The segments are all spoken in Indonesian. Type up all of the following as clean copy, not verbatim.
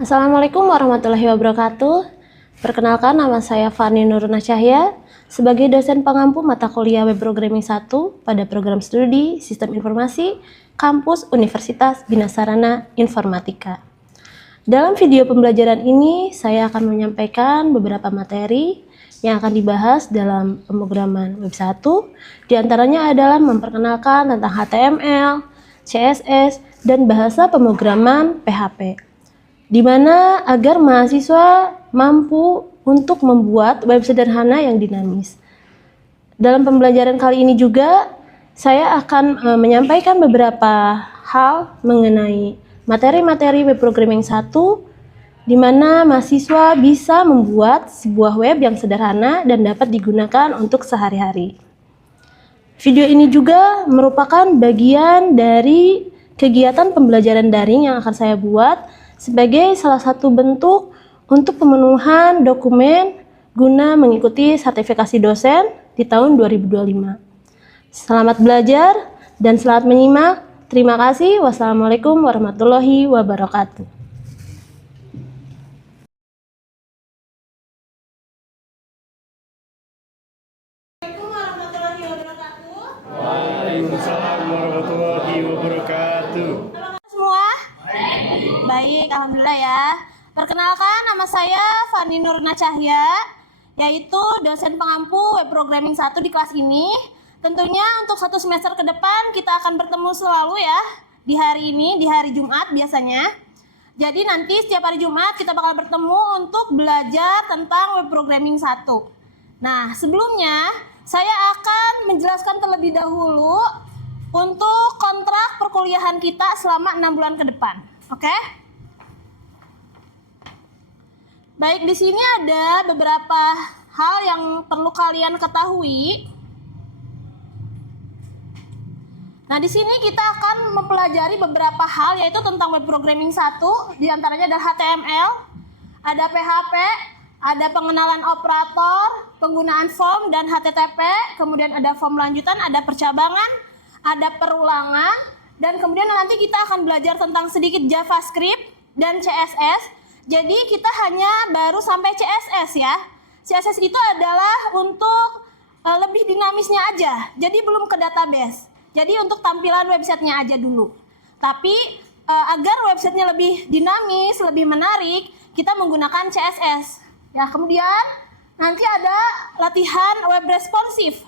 Assalamualaikum warahmatullahi wabarakatuh. Perkenalkan, nama saya Fani Nuruna Cahya sebagai dosen pengampu mata kuliah Web Programming 1 pada program studi Sistem Informasi Kampus Universitas Bina Sarana Informatika. Dalam video pembelajaran ini, saya akan menyampaikan beberapa materi yang akan dibahas dalam pemrograman Web 1. Di antaranya adalah memperkenalkan tentang HTML, CSS, dan bahasa pemrograman PHP. Di mana agar mahasiswa mampu untuk membuat web sederhana yang dinamis. Dalam pembelajaran kali ini juga, saya akan menyampaikan beberapa hal mengenai materi-materi web programming 1, di mana mahasiswa bisa membuat sebuah web yang sederhana dan dapat digunakan untuk sehari-hari. Video ini juga merupakan bagian dari kegiatan pembelajaran daring yang akan saya buat sebagai salah satu bentuk untuk pemenuhan dokumen guna mengikuti sertifikasi dosen di tahun 2025. Selamat belajar dan selamat menyimak. Terima kasih. Wassalamualaikum warahmatullahi wabarakatuh. Waalaikumsalam warahmatullahi wabarakatuh. Semua? Baik, alhamdulillah ya. Perkenalkan, nama saya Fani Nuruna Cahya, yaitu dosen pengampu Web Programming 1 di kelas ini. Tentunya untuk 1 semester ke depan kita akan bertemu selalu ya, di hari ini, di hari Jumat biasanya. Jadi nanti setiap hari Jumat kita bakal bertemu untuk belajar tentang Web Programming 1. Nah, sebelumnya saya akan menjelaskan terlebih dahulu untuk kontrak perkuliahan kita selama 6 bulan ke depan. Oke? Baik, di sini ada beberapa hal yang perlu kalian ketahui. Nah, di sini kita akan mempelajari beberapa hal, yaitu tentang web programming 1, di antaranya ada HTML, ada PHP, ada pengenalan operator, penggunaan form dan HTTP, kemudian ada form lanjutan, ada percabangan, ada perulangan, dan kemudian nanti kita akan belajar tentang sedikit JavaScript dan CSS. Jadi kita hanya baru sampai CSS ya. CSS itu adalah untuk lebih dinamisnya aja. Jadi belum ke database. Jadi untuk tampilan websitenya aja dulu. Tapi agar websitenya lebih dinamis, lebih menarik, kita menggunakan CSS. Ya, kemudian nanti ada latihan web responsif.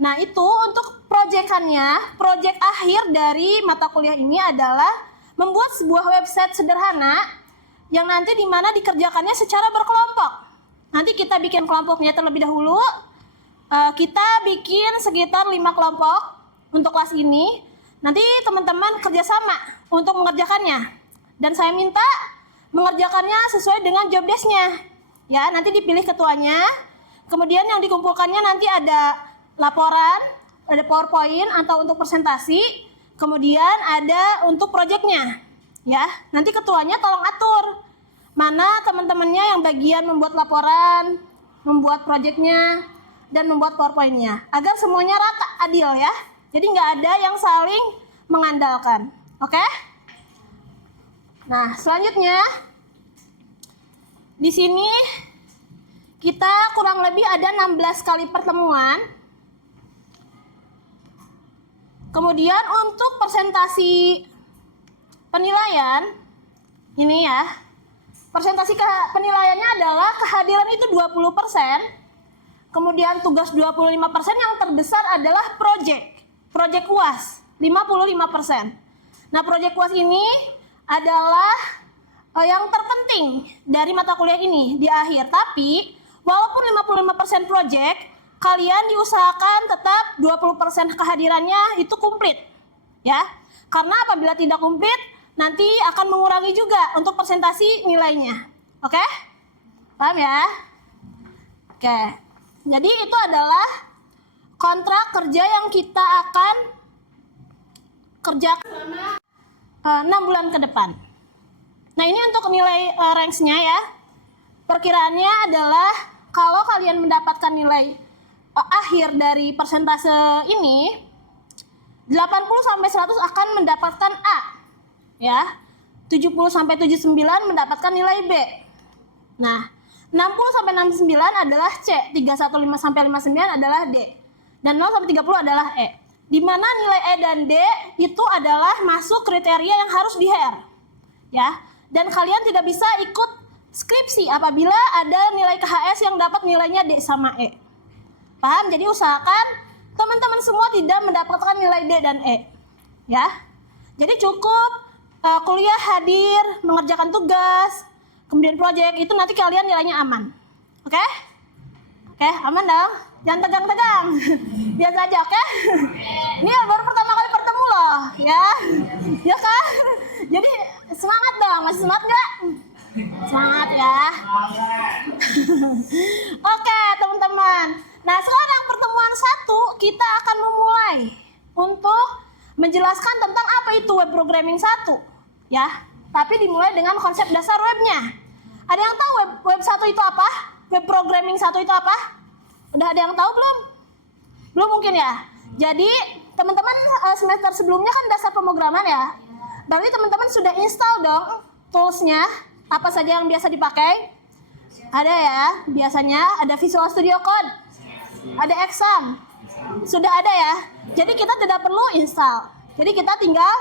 Nah, itu untuk proyekannya, proyek akhir dari mata kuliah ini adalah membuat sebuah website sederhana yang nanti dimana dikerjakannya secara berkelompok. Nanti kita bikin kelompoknya terlebih dahulu. Kita bikin sekitar 5 kelompok untuk kelas ini. Nanti teman-teman kerjasama untuk mengerjakannya. Dan saya minta mengerjakannya sesuai dengan job desk-nya. Ya, nanti dipilih ketuanya. Kemudian yang dikumpulkannya nanti ada laporan, ada PowerPoint atau untuk presentasi. Kemudian ada untuk proyeknya. Ya, nanti ketuanya tolong atur mana teman-temannya yang bagian membuat laporan, membuat proyeknya, dan membuat PowerPoint-nya, agar semuanya rata, adil ya. Jadi nggak ada yang saling mengandalkan. Oke? Nah, selanjutnya di sini kita kurang lebih ada 16 kali pertemuan. Kemudian untuk presentasi penilaian, ini ya, presentasi penilaiannya adalah kehadiran itu 20%, kemudian tugas 25%, yang terbesar adalah project UAS, 55%. Nah, project UAS ini adalah yang terpenting dari mata kuliah ini di akhir. Tapi, walaupun 55% project, kalian diusahakan tetap 20% kehadirannya itu komplit. Ya, karena apabila tidak komplit, nanti akan mengurangi juga untuk presentasi nilainya. Oke? Paham ya? Oke. Jadi itu adalah kontrak kerja yang kita akan kerjakan selama 6 bulan ke depan. Nah, ini untuk nilai range-nya ya. Perkiraannya adalah kalau kalian mendapatkan nilai akhir dari persentase ini, 80 sampai 100 akan mendapatkan A. Ya. 70 sampai 79 mendapatkan nilai B. Nah, 60 sampai 69 adalah C, 315 sampai 59 adalah D, dan 0 sampai 30 adalah E. Di mana nilai E dan D itu adalah masuk kriteria yang harus di-HR. Ya, dan kalian tidak bisa ikut skripsi apabila ada nilai KHS yang dapat nilainya D sama E. Paham? Jadi usahakan teman-teman semua tidak mendapatkan nilai D dan E. Ya. Jadi cukup kuliah hadir, mengerjakan tugas, kemudian proyek itu nanti kalian nilainya aman. Oke? Oke, aman dong? Jangan tegang-tegang. Biasa aja, oke? Ini baru pertama kali bertemu loh, ya. Ya kan? Jadi semangat dong, masih semangat nggak? Semangat ya. Oke, teman-teman. Nah, sekarang pertemuan 1 kita akan memulai untuk menjelaskan tentang apa itu web programming 1, ya. Tapi dimulai dengan konsep dasar webnya. Ada yang tahu web 1 itu apa? Web programming 1 itu apa? Udah ada yang tahu belum? Belum mungkin ya. Jadi, teman-teman semester sebelumnya kan dasar pemrograman ya. Berarti teman-teman sudah install dong toolsnya. Apa saja yang biasa dipakai? Ada ya, biasanya ada Visual Studio Code, ada Exam, sudah ada ya. Jadi kita tidak perlu install. Jadi kita tinggal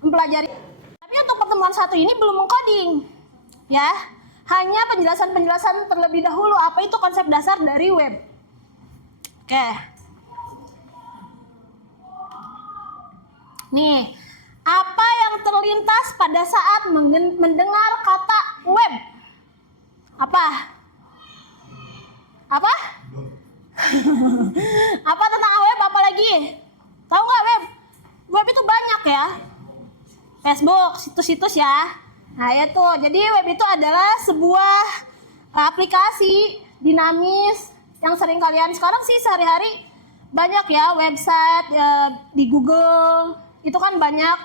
mempelajari. Tapi untuk pertemuan 1 ini belum mengcoding, ya. Hanya penjelasan-penjelasan terlebih dahulu apa itu konsep dasar dari web. Oke. Nih, apa yang terlintas pada saat mendengar kata web? Apa? Apa? Apa tentang web? Apa lagi? Tahu nggak web? Web itu banyak ya. Facebook, situs-situs ya. Nah itu, jadi web itu adalah sebuah aplikasi dinamis yang sering kalian sekarang sih sehari-hari banyak ya, website di Google itu kan banyak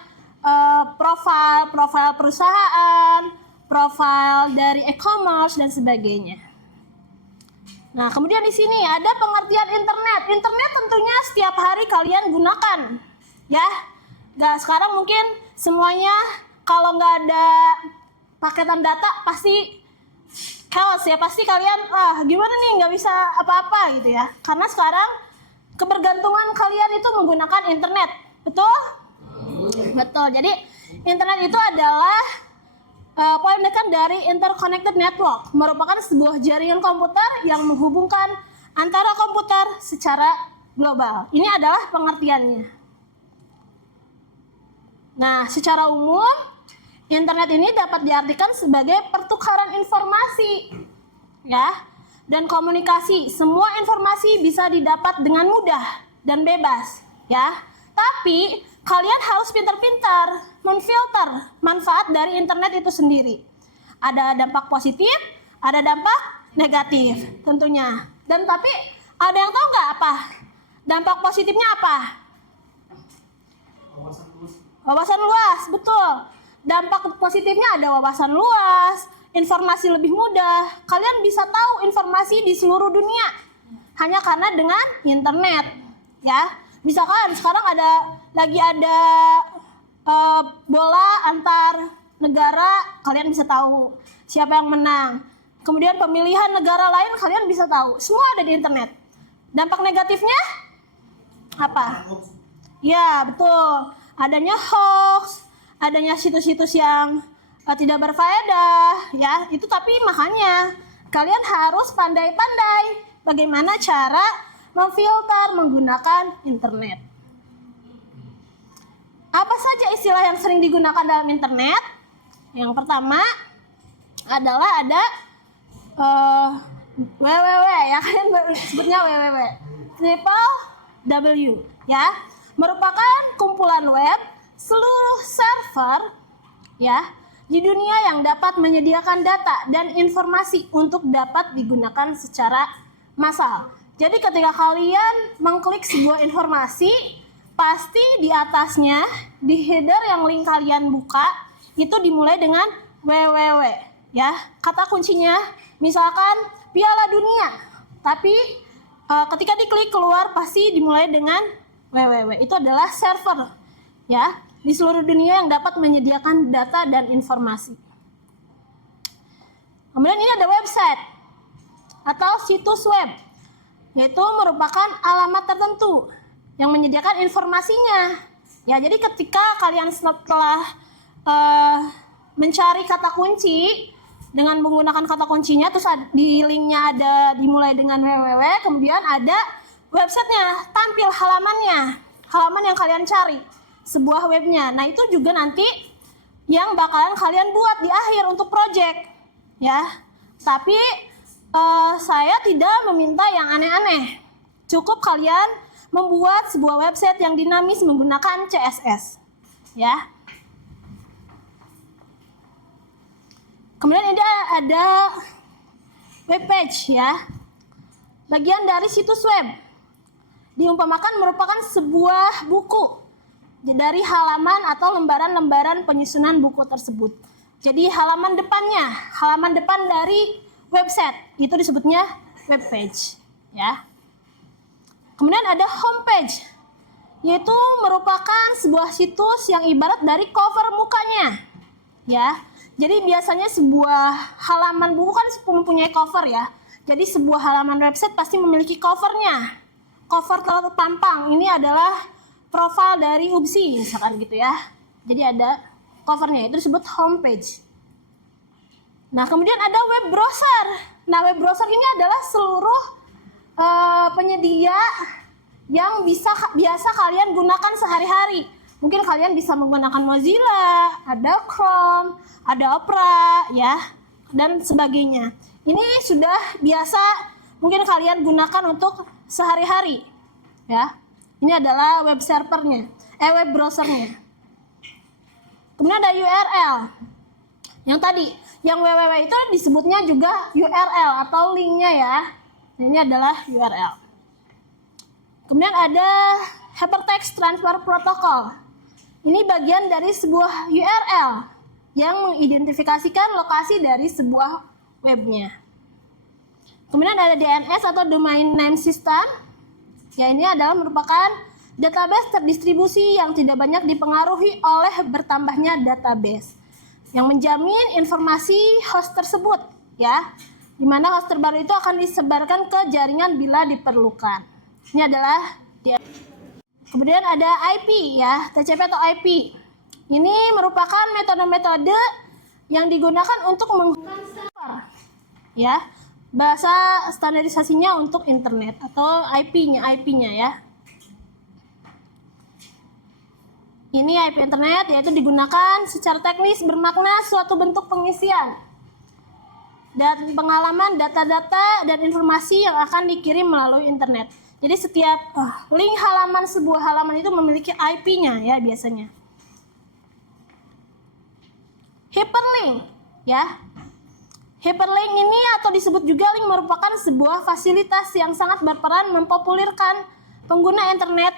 profil perusahaan, profil dari e-commerce dan sebagainya. Nah, kemudian di sini ada pengertian internet. Internet tentunya setiap hari kalian gunakan, ya. Gak sekarang mungkin semuanya kalau nggak ada paketan data pasti chaos ya. Pasti kalian gimana nih nggak bisa apa-apa gitu ya. Karena sekarang kebergantungan kalian itu menggunakan internet, betul? Betul. Jadi internet itu adalah pendekan dari interconnected network, merupakan sebuah jaringan komputer yang menghubungkan antara komputer secara global. Ini adalah pengertiannya. Nah, secara umum internet ini dapat diartikan sebagai pertukaran informasi, ya, dan komunikasi. Semua informasi bisa didapat dengan mudah dan bebas, ya. Tapi kalian harus pintar-pintar memfilter manfaat dari internet itu sendiri. Ada dampak positif, ada dampak negatif tentunya. Dan tapi ada yang tahu nggak apa? Dampak positifnya apa? Wawasan luas, betul. Dampak positifnya ada wawasan luas, informasi lebih mudah. Kalian bisa tahu informasi di seluruh dunia hanya karena dengan internet, ya. Misalkan sekarang lagi ada bola antar negara, kalian bisa tahu siapa yang menang. Kemudian pemilihan negara lain kalian bisa tahu. Semua ada di internet. Dampak negatifnya apa? Ya, betul. Adanya hoax, adanya situs-situs yang tidak berfaedah, ya. Itu tapi makanya kalian harus pandai-pandai bagaimana cara memfilter menggunakan internet. Apa saja istilah yang sering digunakan dalam internet? Yang pertama adalah ada www, ya, kalian sebutnya www, triple W, ya, merupakan kumpulan web seluruh server, ya, di dunia yang dapat menyediakan data dan informasi untuk dapat digunakan secara massal. Jadi ketika kalian mengklik sebuah informasi, pasti di atasnya, di header yang link kalian buka, itu dimulai dengan www, ya. Kata kuncinya misalkan Piala Dunia, tapi ketika diklik keluar pasti dimulai dengan www. Itu adalah server, ya. di seluruh dunia yang dapat menyediakan data dan informasi. Kemudian ini ada website atau situs web, yaitu merupakan alamat tertentu yang menyediakan informasinya. Ya, jadi ketika kalian setelah mencari kata kunci dengan menggunakan kata kuncinya, terus di linknya ada dimulai dengan www, kemudian ada websitenya, tampil halamannya, halaman yang kalian cari, sebuah webnya. Nah itu juga nanti yang bakalan kalian buat di akhir untuk project, ya. Tapi saya tidak meminta yang aneh-aneh. Cukup kalian membuat sebuah website yang dinamis menggunakan CSS, ya. Kemudian ini ada web page, ya. Bagian dari situs web. Diumpamakan merupakan sebuah buku dari halaman atau lembaran-lembaran penyusunan buku tersebut. Jadi halaman depannya, halaman depan dari website itu disebutnya web page, ya. Kemudian ada homepage, yaitu merupakan sebuah situs yang ibarat dari cover mukanya, ya. Jadi biasanya sebuah halaman buku kan mempunyai cover, ya. Jadi sebuah halaman website pasti memiliki covernya. Cover terpampang ini adalah profil dari UBSI misalkan gitu, ya. Jadi ada covernya, itu disebut homepage. Nah kemudian ada web browser. Nah web browser ini adalah seluruh penyedia yang biasa kalian gunakan sehari-hari. Mungkin kalian bisa menggunakan Mozilla, ada Chrome, ada Opera, ya, dan sebagainya. Ini sudah biasa mungkin kalian gunakan untuk sehari-hari, ya. Ini adalah web servernya, web browsernya. Kemudian ada URL. Yang tadi, yang www itu disebutnya juga URL atau linknya, ya. Ini adalah URL. Kemudian ada Hypertext Transfer Protocol. Ini bagian dari sebuah URL yang mengidentifikasikan lokasi dari sebuah webnya. Kemudian ada DNS atau Domain Name System. Ya, ini adalah merupakan database terdistribusi yang tidak banyak dipengaruhi oleh bertambahnya database, yang menjamin informasi host tersebut, ya, di mana host terbaru itu akan disebarkan ke jaringan bila diperlukan. Ini adalah kemudian ada IP, ya, TCP atau IP. Ini merupakan metode-metode yang digunakan untuk menggunakan server, ya. Bahasa standarisasinya untuk internet atau IP-nya, ya. Ini IP internet, yaitu digunakan secara teknis bermakna suatu bentuk pengisian dan pengalaman data-data dan informasi yang akan dikirim melalui internet. Jadi setiap link halaman sebuah halaman itu memiliki IP-nya, ya, biasanya. Hyperlink, ya. Hyperlink ini atau disebut juga link merupakan sebuah fasilitas yang sangat berperan mempopulerkan pengguna internet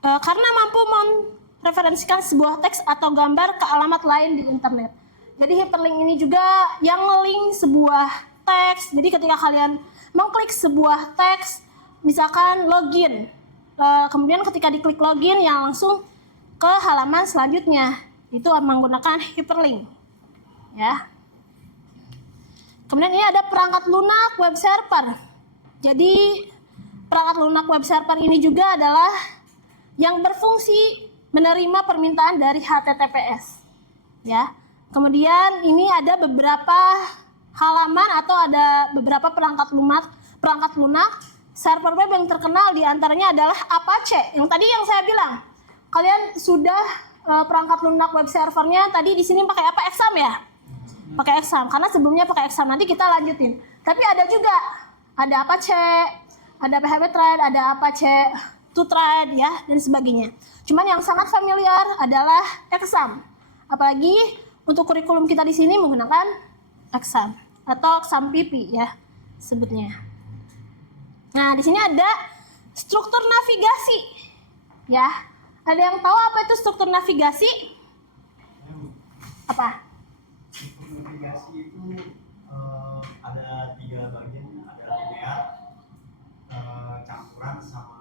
karena mampu mereferensikan sebuah teks atau gambar ke alamat lain di internet. Jadi hyperlink ini juga yang nge-link sebuah teks. Jadi ketika kalian mengklik sebuah teks, misalkan login, kemudian ketika diklik login yang langsung ke halaman selanjutnya, itu menggunakan hyperlink, ya. Kemudian ini ada perangkat lunak web server. Jadi perangkat lunak web server ini juga adalah yang berfungsi menerima permintaan dari HTTPS, ya. Kemudian ini ada beberapa halaman atau ada beberapa perangkat lunak server web yang terkenal, diantaranya adalah Apache. Yang tadi yang saya bilang, kalian sudah perangkat lunak web servernya tadi di sini pakai apa? Exam, ya? Pakai Exam, karena sebelumnya pakai Exam. Nanti kita lanjutin. Tapi ada juga, ada Apache, ada PHP Thread, ada Apache to Thread, ya, dan sebagainya. Cuman yang sangat familiar adalah Exam. Apalagi untuk kurikulum kita di sini menggunakan Exam atau Exam PP, ya, sebutnya. Nah, di sini ada struktur navigasi, ya. Ada yang tahu apa itu struktur navigasi? Apa? Navigasi itu ada 3 bagian, ada linear, campuran, sama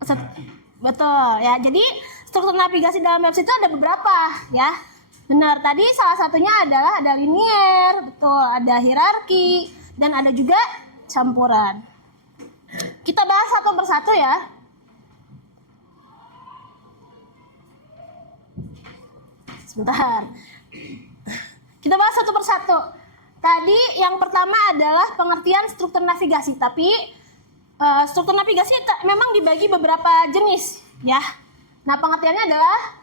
hierarki. Betul, ya. Jadi struktur navigasi dalam website itu ada beberapa ya. Benar, tadi salah satunya adalah ada linear, betul, ada hierarki, dan ada juga campuran. Kita bahas satu persatu ya. Sebentar. Kita bahas satu persatu. Tadi yang pertama adalah pengertian struktur navigasi, tapi struktur navigasi memang dibagi beberapa jenis ya. Nah, pengertiannya adalah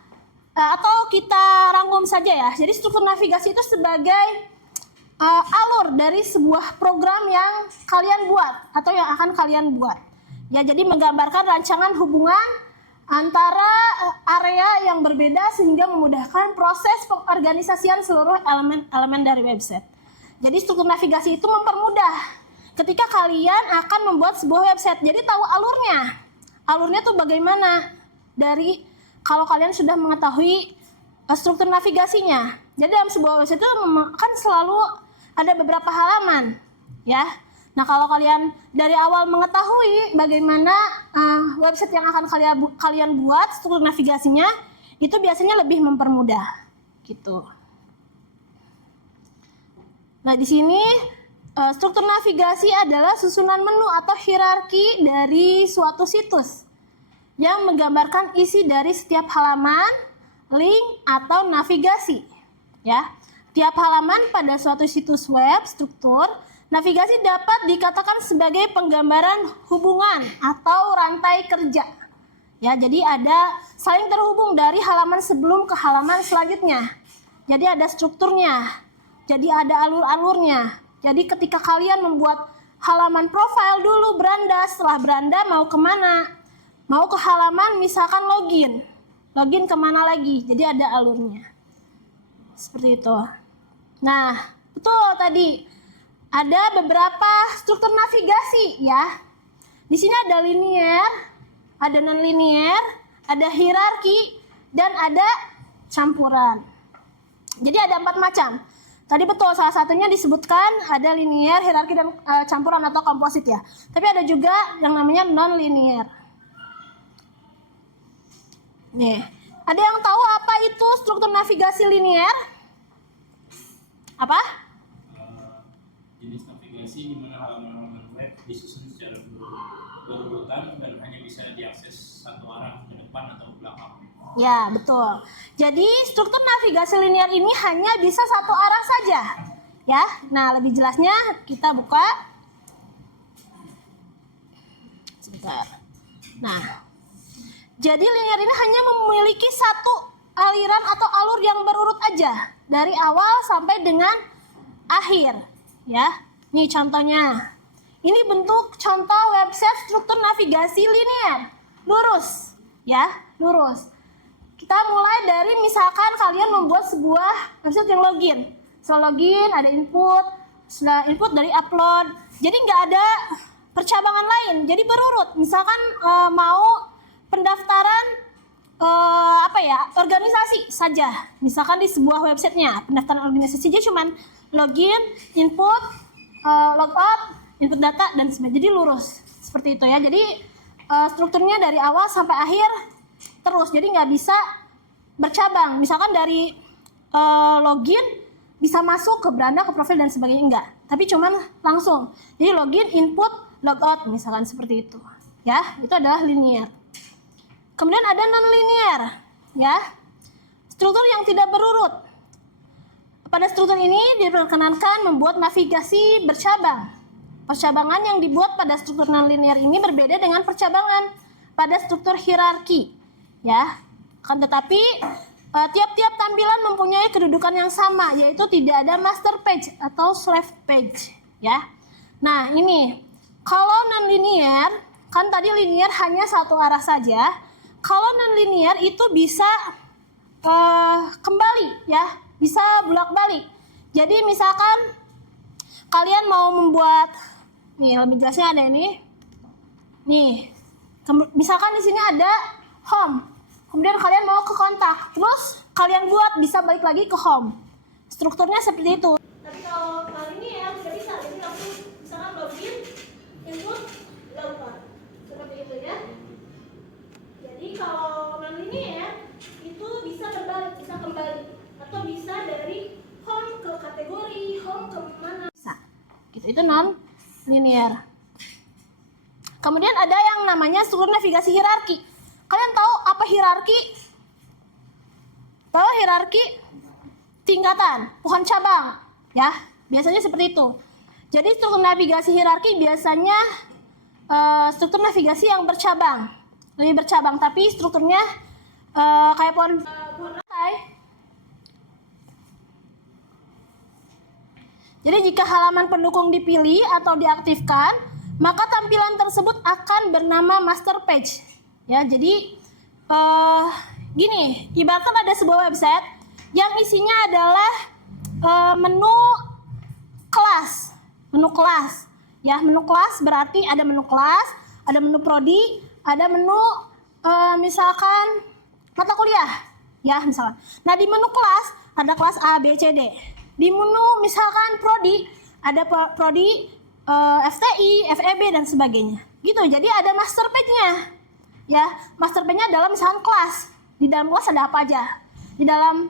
atau kita rangkum saja ya. Jadi struktur navigasi itu sebagai alur dari sebuah program yang kalian buat atau yang akan kalian buat. Ya, jadi menggambarkan rancangan hubungan antara area yang berbeda sehingga memudahkan proses pengorganisasian seluruh elemen dari website. Jadi struktur navigasi itu mempermudah ketika kalian akan membuat sebuah website. Jadi tahu alurnya. Alurnya tuh bagaimana dari kalau kalian sudah mengetahui struktur navigasinya. Jadi dalam sebuah website itu kan selalu ada beberapa halaman, ya. Nah, kalau kalian dari awal mengetahui bagaimana website yang akan kalian buat, struktur navigasinya, itu biasanya lebih mempermudah, gitu. Nah, di sini struktur navigasi adalah susunan menu atau hierarki dari suatu situs yang menggambarkan isi dari setiap halaman, link, atau navigasi. Ya, tiap halaman pada suatu situs web struktur, navigasi dapat dikatakan sebagai penggambaran hubungan atau rantai kerja. Ya, jadi ada saling terhubung dari halaman sebelum ke halaman selanjutnya. Jadi ada strukturnya, jadi ada alur-alurnya. Jadi ketika kalian membuat halaman profile dulu beranda, setelah beranda mau kemana? Mau ke halaman misalkan login kemana lagi, jadi ada alurnya. Seperti itu. Nah, betul tadi. Ada beberapa struktur navigasi ya. Di sini ada linear, ada non-linear, ada hierarki, dan ada campuran. Jadi ada 4 macam. Tadi betul, salah satunya disebutkan ada linear, hierarki, dan campuran atau komposit ya. Tapi ada juga yang namanya non-linear. Nih, ada yang tahu apa itu struktur navigasi linear? Apa? Jenis navigasi di mana halaman-halaman web disusun secara berurutan dan hanya bisa diakses satu arah ke depan atau ke belakang. Ya, betul. Jadi struktur navigasi linear ini hanya bisa satu arah saja. Ya, nah lebih jelasnya kita buka. Sebentar. Nah, jadi linear ini hanya memiliki satu aliran atau alur yang berurut aja dari awal sampai dengan akhir, ya. Nih contohnya. Ini bentuk contoh website struktur navigasi linear. Lurus, ya, lurus. Kita mulai dari misalkan kalian membuat sebuah website yang login. Setelah login ada input, setelah input dari upload. Jadi nggak ada percabangan lain. Jadi berurut. Misalkan mau pendaftaran organisasi saja, misalkan di sebuah websitenya pendaftaran organisasi dia cuman login, input, logout, input data dan sebagainya. Jadi lurus seperti itu ya. Jadi strukturnya dari awal sampai akhir terus, jadi nggak bisa bercabang. Misalkan dari login bisa masuk ke beranda, ke profil dan sebagainya, enggak, tapi cuman langsung. Jadi login, input, logout misalkan seperti itu ya. Itu adalah linear. Kemudian ada non-linear, ya, struktur yang tidak berurut. Pada struktur ini diperkenankan membuat navigasi bercabang. Percabangan yang dibuat pada struktur non-linear ini berbeda dengan percabangan pada struktur hierarki, ya. Kan tetapi tiap-tiap tampilan mempunyai kedudukan yang sama, yaitu tidak ada master page atau slave page, ya. Nah, ini kalau non-linear, kan tadi linear hanya satu arah saja. Kalau non-linear itu bisa kembali ya, bisa bolak-balik. Jadi misalkan kalian mau membuat, nih lebih jelasnya ada ini. Nih, misalkan di sini ada home. Kemudian kalian mau ke kontak, terus kalian buat bisa balik lagi ke home. Strukturnya seperti itu. Tapi kalau linear tidak bisa, jadi langsung misalkan login, input, logout. Seperti itu ya. Jadi kalau non-linear atau bisa dari home ke kategori, home ke mana bisa. Gitu, itu non linear. Kemudian ada yang namanya struktur navigasi hierarki. Kalian tahu apa hierarki? Tahu hierarki? Tingkatan, bukan cabang, ya. Biasanya seperti itu. Jadi struktur navigasi hierarki biasanya struktur navigasi yang bercabang, lebih bercabang, tapi strukturnya kayak pohon rantai. Jadi jika halaman pendukung dipilih atau diaktifkan, maka tampilan tersebut akan bernama master page. Ya, jadi gini, ibaratkan ada sebuah website yang isinya adalah menu kelas. Ya, menu kelas berarti ada menu kelas, ada menu prodi, ada menu misalkan mata kuliah, ya misalkan. Nah, di menu kelas ada kelas A, B, C, D. Di menu misalkan prodi ada prodi FTI, FEB dan sebagainya. Gitu. Jadi ada master page-nya. Ya, master page-nya adalah misalkan kelas. Di dalam kelas ada apa aja? Di dalam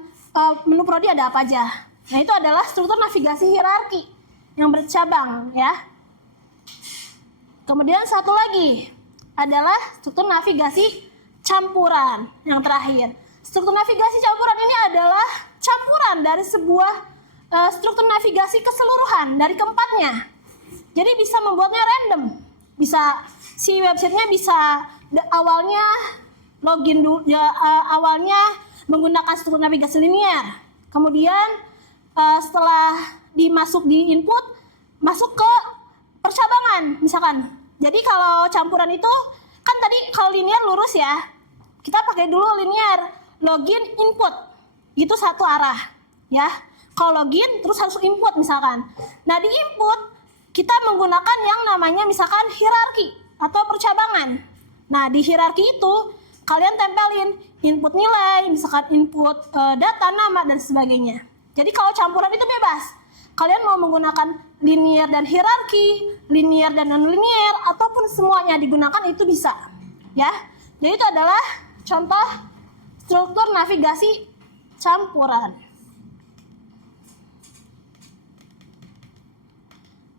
menu prodi ada apa aja? Nah, itu adalah struktur navigasi hierarki yang bercabang, ya. Kemudian satu lagi adalah struktur navigasi campuran yang terakhir. Struktur navigasi campuran ini adalah campuran dari sebuah struktur navigasi keseluruhan dari keempatnya. Jadi bisa membuatnya random. Bisa si websitenya bisa awalnya login dulu, awalnya menggunakan struktur navigasi linear. Kemudian setelah dimasuk di input, masuk ke percabangan misalkan. Jadi kalau campuran itu kan tadi kalau linear lurus ya, kita pakai dulu linear, login input, itu satu arah ya. Kalau login terus harus input misalkan. Nah, di input kita menggunakan yang namanya misalkan hierarki atau percabangan. Nah, di hierarki itu kalian tempelin input nilai, misalkan input data, nama dan sebagainya. Jadi kalau campuran itu bebas. Kalian mau menggunakan linear dan hierarki, linear dan non-linear, ataupun semuanya digunakan itu bisa. Ya, jadi itu adalah contoh struktur navigasi campuran.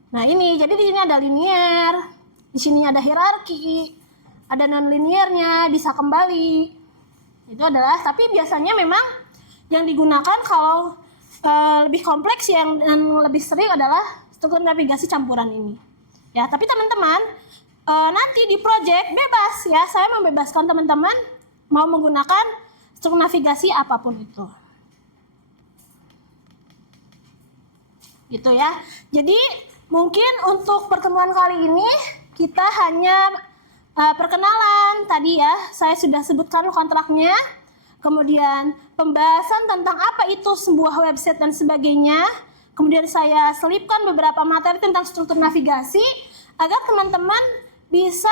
Nah ini, jadi di sini ada linear, di sini ada hierarki, ada non-linearnya, bisa kembali. Itu adalah, tapi biasanya memang yang digunakan kalau lebih kompleks yang lebih sering adalah struktur navigasi campuran ini. Ya, tapi teman-teman nanti di project bebas ya, saya membebaskan teman-teman mau menggunakan struktur navigasi apapun itu. Gitu ya. Jadi mungkin untuk pertemuan kali ini kita hanya perkenalan tadi ya, saya sudah sebutkan kontraknya. Kemudian pembahasan tentang apa itu sebuah website dan sebagainya. Kemudian saya selipkan beberapa materi tentang struktur navigasi agar teman-teman bisa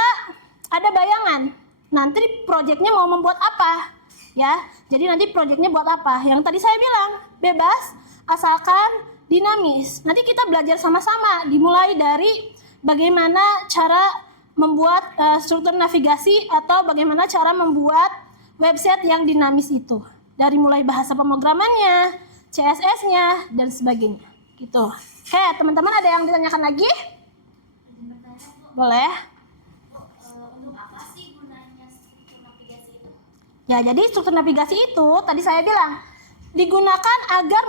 ada bayangan nanti proyeknya mau membuat apa ya. Jadi nanti proyeknya buat apa? Yang tadi saya bilang bebas asalkan dinamis. Nanti kita belajar sama-sama dimulai dari bagaimana cara membuat struktur navigasi atau bagaimana cara membuat website yang dinamis itu. Dari mulai bahasa pemrogramannya, CSS-nya, dan sebagainya. Gitu. Oke, teman-teman ada yang ditanyakan lagi? Boleh. Untuk apa sih gunanya struktur navigasi itu? Ya, jadi struktur navigasi itu, tadi saya bilang, digunakan agar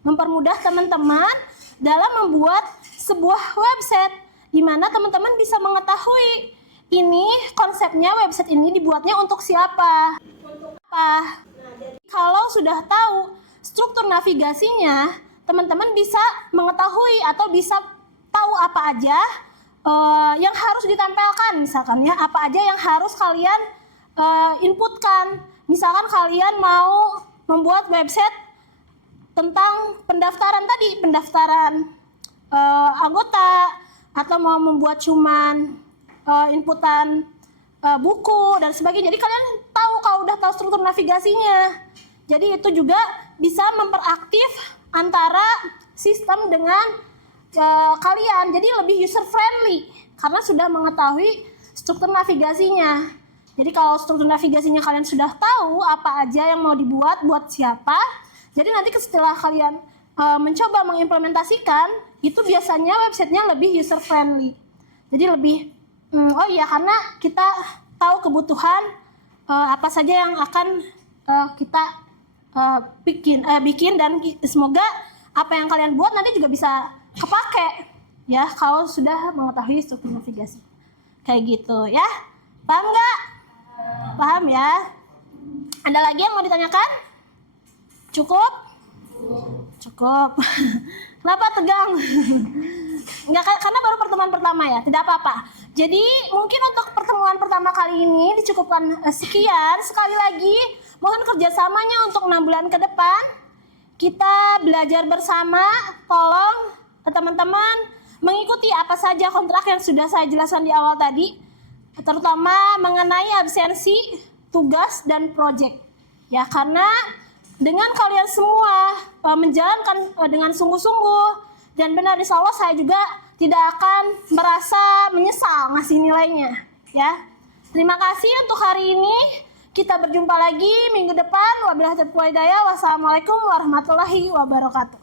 mempermudah teman-teman dalam membuat sebuah website, di mana teman-teman bisa mengetahui ini konsepnya website ini dibuatnya untuk siapa? Untuk apa? Nah, jadi kalau sudah tahu struktur navigasinya, teman-teman bisa mengetahui atau bisa tahu apa aja yang harus ditempelkan, misalkan ya, apa aja yang harus kalian inputkan. Misalkan kalian mau membuat website tentang pendaftaran tadi, pendaftaran anggota, atau mau membuat cuman inputan buku dan sebagainya. Jadi kalian tahu kalau udah tahu struktur navigasinya. Jadi itu juga bisa memperaktif antara sistem dengan kalian. Jadi lebih user friendly karena sudah mengetahui struktur navigasinya. Jadi kalau struktur navigasinya kalian sudah tahu apa aja yang mau dibuat, buat siapa. Jadi nanti setelah kalian mencoba mengimplementasikan, itu biasanya websitenya lebih user friendly. Jadi lebih, oh iya, karena kita tahu kebutuhan apa saja yang akan kita bikin dan semoga apa yang kalian buat nanti juga bisa kepake ya kalau sudah mengetahui struktur navigasi. Kayak gitu ya. Paham nggak? Paham ya? Ada lagi yang mau ditanyakan? Cukup? Cukup. Kenapa tegang? Enggak, karena baru pertemuan pertama ya, tidak apa-apa. Jadi mungkin untuk pertemuan pertama kali ini dicukupkan sekian. Sekali lagi mohon kerjasamanya untuk 6 bulan ke depan. Kita belajar bersama, tolong teman-teman mengikuti apa saja kontrak yang sudah saya jelaskan di awal tadi, terutama mengenai absensi, tugas, dan proyek. Ya, karena dengan kalian semua menjalankan dengan sungguh-sungguh dan benar, insya Allah saya juga tidak akan merasa menyesal ngasih nilainya. Ya, terima kasih untuk hari ini. Kita berjumpa lagi minggu depan. Wabillahi taufiq wal hidayah. Wassalamualaikum warahmatullahi wabarakatuh.